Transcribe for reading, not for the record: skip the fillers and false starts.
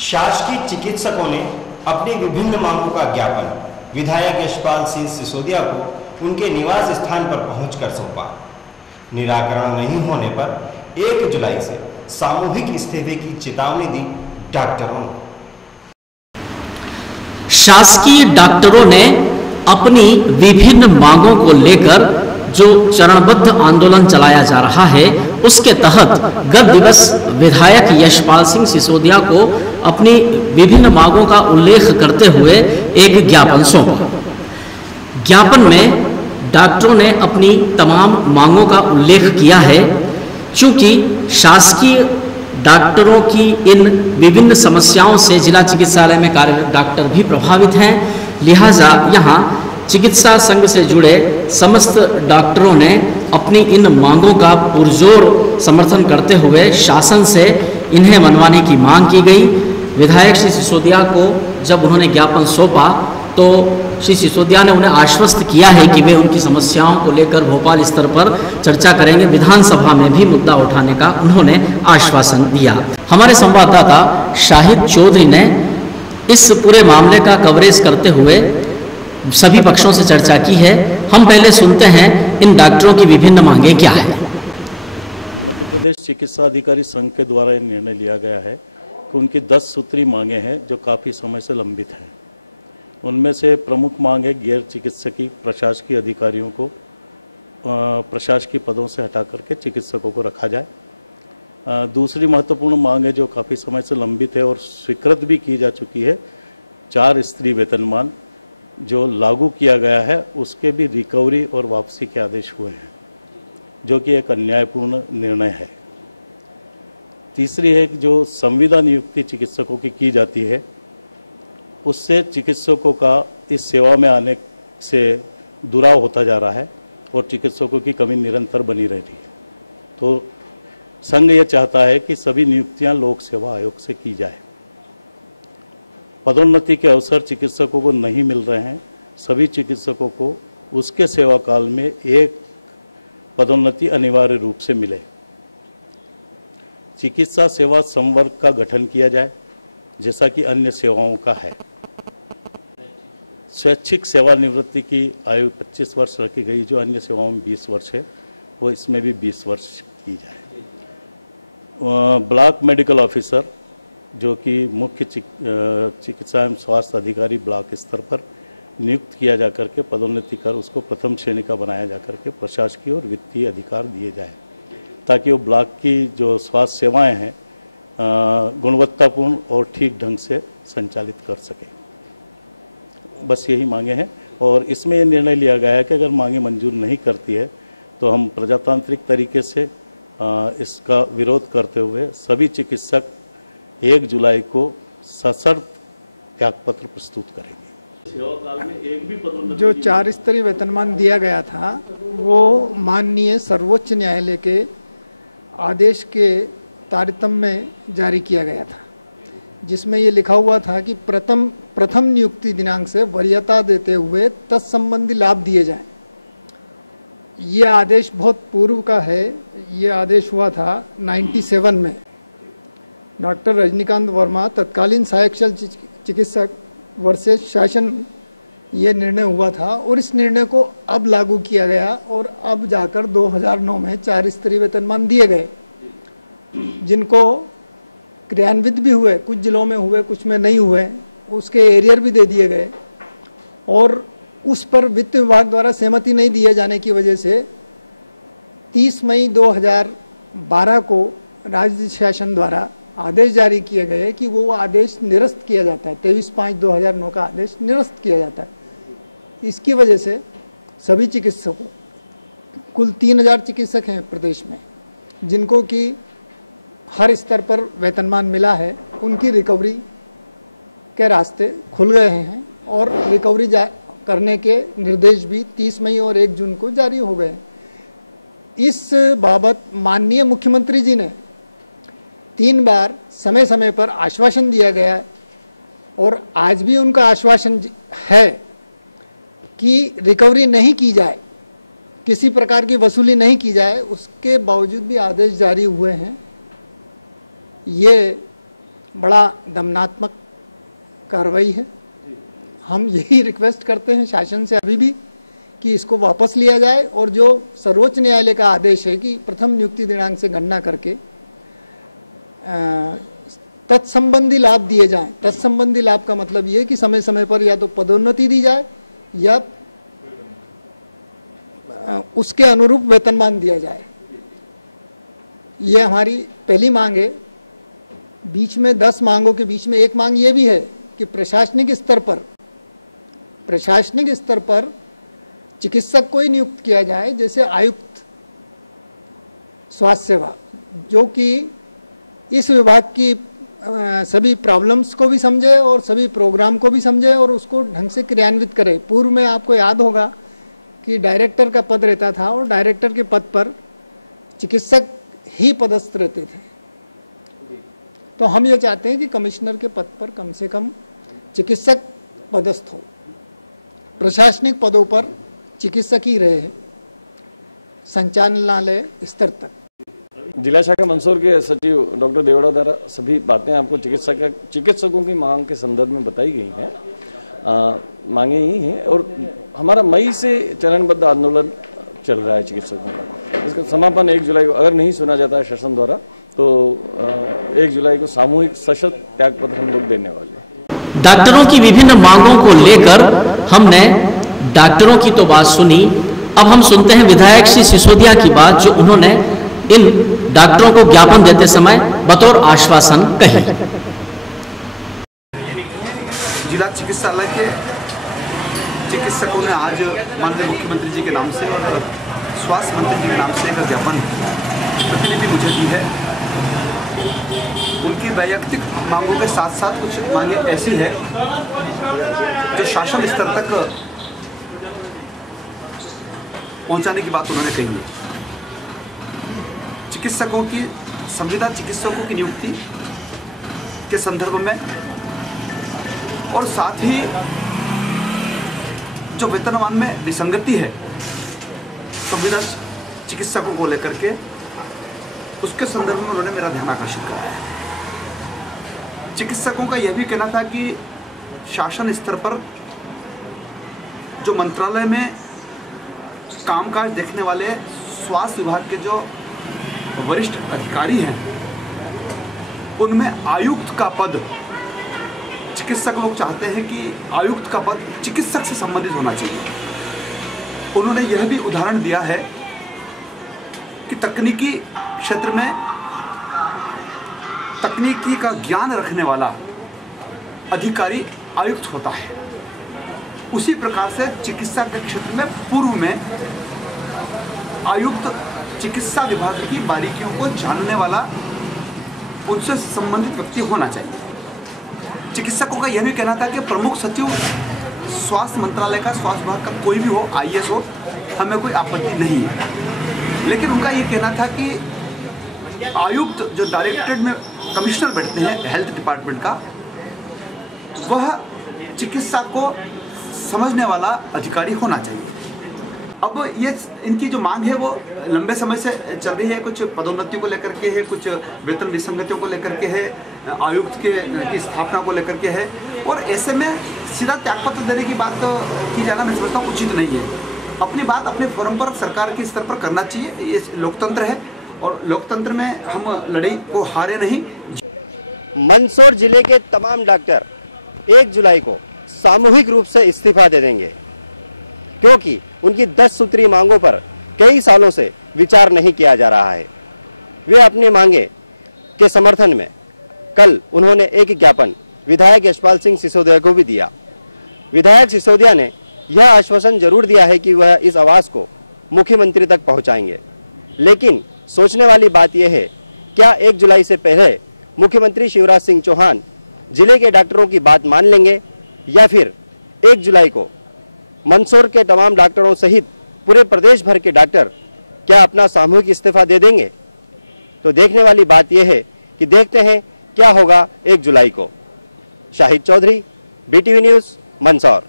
शासकीय चिकित्सकों ने अपनी विभिन्न मांगों का ज्ञापन विधायक यशपाल सिंह सिसोदिया को उनके निवास स्थान पर पहुंचकर सौंपा। निराकरण नहीं होने पर 1 जुलाई से सामूहिक इस्तीफे की चेतावनी दी डॉक्टरों ने। शासकीय डॉक्टरों ने अपनी विभिन्न मांगों को लेकर जो चरणबद्ध आंदोलन चलाया जा रहा है, उसके तहत गत दिवस विधायक यशपाल सिंह सिसोदिया को अपनी विभिन्न मांगों का उल्लेख करते हुए एक ज्ञापन सौंपा। ज्ञापन में डॉक्टरों ने अपनी तमाम मांगों का उल्लेख किया है। चूंकि शासकीय डॉक्टरों की इन विभिन्न समस्याओं से जिला चिकित्सालय में कार्यरत डॉक्टर भी प्रभावित हैं, लिहाजा यहाँ चिकित्सा संघ से जुड़े समस्त डॉक्टरों ने अपनी इन मांगों का पुरजोर समर्थन करते हुए शासन से इन्हें मनवाने की मांग की गई। विधायक श्री सिसोदिया को जब उन्होंने ज्ञापन सौंपा तो श्री सिसोदिया ने उन्हें आश्वस्त किया है कि वे उनकी समस्याओं को लेकर भोपाल स्तर पर चर्चा करेंगे। विधानसभा में भी मुद्दा उठाने का उन्होंने आश्वासन दिया। हमारे संवाददाता शाहिद चौधरी ने इस पूरे मामले का कवरेज करते हुए सभी पक्षों से चर्चा की है। हम पहले सुनते हैं इन डॉक्टरों की विभिन्न मांगे क्या है। मध्य प्रदेश चिकित्सा अधिकारी संघ के द्वारा यह निर्णय लिया गया है कि उनकी 10 सूत्री मांगे हैं जो काफ़ी समय से लंबित हैं। उनमें से प्रमुख मांग है गैर चिकित्सकीय प्रशासकीय अधिकारियों को प्रशासकीय पदों से हटा करके चिकित्सकों को रखा जाए। दूसरी महत्वपूर्ण मांग है जो काफ़ी समय से लंबित है और स्वीकृत भी की जा चुकी है, 4 स्त्री वेतनमान जो लागू किया गया है उसके भी रिकवरी और वापसी के आदेश हुए हैं, जो कि एक अन्यायपूर्ण निर्णय है। तीसरी है कि जो संविदा नियुक्ति चिकित्सकों की जाती है उससे चिकित्सकों का इस सेवा में आने से दुराव होता जा रहा है और चिकित्सकों की कमी निरंतर बनी रह रही है। तो संघ ये चाहता है कि सभी नियुक्तियां लोक सेवा आयोग से की जाए। पदोन्नति के अवसर चिकित्सकों को नहीं मिल रहे हैं। सभी चिकित्सकों को उसके सेवा काल में एक पदोन्नति अनिवार्य रूप से मिले। चिकित्सा सेवा संवर्ग का गठन किया जाए जैसा कि अन्य सेवाओं का है। स्वैच्छिक सेवानिवृत्ति की आयु 25 वर्ष रखी गई, जो अन्य सेवाओं में 20 वर्ष है, वो इसमें भी 20 वर्ष की जाए। ब्लॉक मेडिकल ऑफिसर जो कि मुख्य चिकित्सा एवं स्वास्थ्य अधिकारी ब्लॉक स्तर पर नियुक्त किया जा करके पदोन्नति कर उसको प्रथम श्रेणी का बनाया जा करके प्रशासकीय और वित्तीय अधिकार दिए जाए ताकि वो ब्लॉक की जो स्वास्थ्य सेवाएं हैं गुणवत्तापूर्ण और ठीक ढंग से संचालित कर सके। बस यही मांगे हैं और इसमें ये निर्णय लिया गया है कि अगर मांगे मंजूर नहीं करती है तो हम प्रजातांत्रिक तरीके से इसका विरोध करते हुए सभी चिकित्सक 1 जुलाई को सशर्त त्यागपत्र प्रस्तुत करेंगे। सेवा काल में एक भी पदोन्नति जो 4 स्तरीय वेतनमान दिया गया था वो माननीय सर्वोच्च न्यायालय के आदेश के तारतम्य में जारी किया गया था, जिसमें ये लिखा हुआ था कि प्रथम नियुक्ति दिनांक से वरीयता देते हुए तत्संबंधी लाभ दिए जाएं। ये आदेश बहुत पूर्व का है। ये आदेश हुआ था 97 में। डॉक्टर रजनीकांत वर्मा तत्कालीन सहायक चिकित्सक वर्सेस शासन ये निर्णय हुआ था और इस निर्णय को अब लागू किया गया और अब जाकर 2009 में 4 स्तरीय वेतनमान दिए गए, जिनको क्रियान्वित भी हुए, कुछ जिलों में हुए कुछ में नहीं हुए, उसके एरियर भी दे दिए गए और उस पर वित्त विभाग द्वारा सहमति नहीं दिए जाने की वजह से 30 मई 2012 को राज्य शासन द्वारा आदेश जारी किए गए कि वो आदेश निरस्त किया जाता है। 23/5/2009 का आदेश निरस्त किया जाता है। इसकी वजह से सभी चिकित्सकों, कुल 3000 चिकित्सक हैं प्रदेश में, जिनको कि हर स्तर पर वेतनमान मिला है, उनकी रिकवरी के रास्ते खुल गए हैं और रिकवरी करने के निर्देश भी 30 मई और 1 जून को जारी हो गए। इस बाबत माननीय मुख्यमंत्री जी ने 3 बार समय समय पर आश्वासन दिया गया और आज भी उनका आश्वासन है कि रिकवरी नहीं की जाए, किसी प्रकार की वसूली नहीं की जाए। उसके बावजूद भी आदेश जारी हुए हैं। ये बड़ा दमनात्मक कार्रवाई है। हम यही रिक्वेस्ट करते हैं शासन से अभी भी कि इसको वापस लिया जाए और जो सर्वोच्च न्यायालय का आदेश है कि प्रथम नियुक्ति दिनांक से गणना करके तत्संबंधी लाभ दिए जाएं। तत्संबंधी लाभ का मतलब ये कि समय समय पर या तो पदोन्नति दी जाए या उसके अनुरूप वेतनमान दिया जाए। ये हमारी पहली मांग है। बीच में 10 मांगों के बीच में एक मांग ये भी है कि प्रशासनिक स्तर पर चिकित्सक को ही नियुक्त किया जाए, जैसे आयुक्त स्वास्थ्य सेवा, जो कि इस विभाग की सभी प्रॉब्लम्स को भी समझे और सभी प्रोग्राम को भी समझे और उसको ढंग से क्रियान्वित करे। पूर्व में आपको याद होगा कि डायरेक्टर का पद रहता था और डायरेक्टर के पद पर चिकित्सक ही पदस्थ रहते थे। तो हम ये चाहते हैं कि कमिश्नर के पद पर कम से कम चिकित्सक पदस्थ हो, प्रशासनिक पदों पर चिकित्सक ही रहे, संचालनालय स्तर तक। जिला शाखा मंदसौर के सचिव डॉक्टर देवड़ा द्वारा सभी बातें आपको चिकित्सकों की मांग के संदर्भ में बताई गई हैं, मांगे ही हैं। और हमारा मई से चरणबद्ध आंदोलन चल रहा है चिकित्सकों का। इसका समापन 1 जुलाई को अगर नहीं सुना जाता है शासन द्वारा तो 1 जुलाई को सामूहिक सशक्त त्यागपत्र हम लोग देने वाले हैं। डॉक्टरों की विभिन्न मांगों को लेकर हमने डॉक्टरों की तो बात सुनी, अब हम सुनते हैं विधायक श्री सिसोदिया की बात, जो उन्होंने इन डॉक्टरों को ज्ञापन देते समय बतौर आश्वासन कही। जिला चिकित्सालय के चिकित्सकों ने आज माननीय मुख्यमंत्री जी के नाम से और स्वास्थ्य मंत्री जी के नाम से एक ज्ञापन प्रतिलिपि मुझे दी है। उनकी वैयक्तिक मांगों के साथ साथ कुछ मांगे ऐसी है जो शासन स्तर तक पहुंचाने की बात उन्होंने कही है। चिकित्सकों की संविदा चिकित्सकों की नियुक्ति के संदर्भ में और साथ ही जो वेतनमान में विसंगति है संविदा चिकित्सकों को लेकर के, उसके संदर्भ में उन्होंने मेरा ध्यान आकर्षित किया है। चिकित्सकों का यह भी कहना था कि शासन स्तर पर जो मंत्रालय में कामकाज देखने वाले स्वास्थ्य विभाग के जो वरिष्ठ अधिकारी हैं, उनमें आयुक्त का पद, चिकित्सक लोग चाहते हैं कि आयुक्त का पद चिकित्सक से संबंधित होना चाहिए। उन्होंने यह भी उदाहरण दिया है कि तकनीकी क्षेत्र में तकनीकी का ज्ञान रखने वाला अधिकारी आयुक्त होता है। उसी प्रकार से चिकित्सा के क्षेत्र में पूर्व में आयुक्त चिकित्सा विभाग की बारीकियों को जानने वाला, उनसे संबंधित व्यक्ति होना चाहिए। चिकित्सकों का यह भी कहना था कि प्रमुख सचिव स्वास्थ्य मंत्रालय का, स्वास्थ्य विभाग का कोई भी हो, IAS हो, हमें कोई आपत्ति नहीं है। लेकिन उनका ये कहना था कि आयुक्त जो डायरेक्टरेट में कमिश्नर बैठते हैं हेल्थ डिपार्टमेंट का, वह चिकित्सा को समझने वाला अधिकारी होना चाहिए। अब ये इनकी जो मांग है वो लंबे समय से चल रही है। कुछ पदोन्नति को लेकर के है, कुछ वेतन विसंगतियों को लेकर के है, आयुक्त की स्थापना को लेकर के है। और ऐसे में सीधा त्यागपत्र देने की बात की जाना मैं समझता हूँ उचित नहीं है। अपनी बात अपने फोरम पर सरकार के स्तर पर करना चाहिए। ये लोकतंत्र है और लोकतंत्र में हम लड़ाई को हारे नहीं। मंदसौर जिले के तमाम डॉक्टर 1 जुलाई को सामूहिक रूप से इस्तीफा दे देंगे, क्योंकि उनकी 10 सूत्री मांगों पर कई सालों से विचार नहीं किया जा रहा है। वे अपनी मांगे के समर्थन में कल उन्होंने एक ज्ञापन विधायक यशपाल सिंह सिसोदिया को भी दिया। विधायक सिसोदिया ने यह आश्वासन जरूर दिया है कि वह इस आवाज़ को मुख्यमंत्री तक पहुंचाएंगे, लेकिन सोचने वाली बात यह है, क्या 1 जुलाई से पहले मुख्यमंत्री शिवराज सिंह चौहान जिले के डॉक्टरों की बात मान लेंगे या फिर 1 जुलाई को मंदसौर के तमाम डॉक्टरों सहित पूरे प्रदेश भर के डॉक्टर क्या अपना सामूहिक इस्तीफा दे देंगे? तो देखने वाली बात यह है कि देखते हैं क्या होगा 1 जुलाई को। Shahid Chaudhary, BTV news, Mandsaur.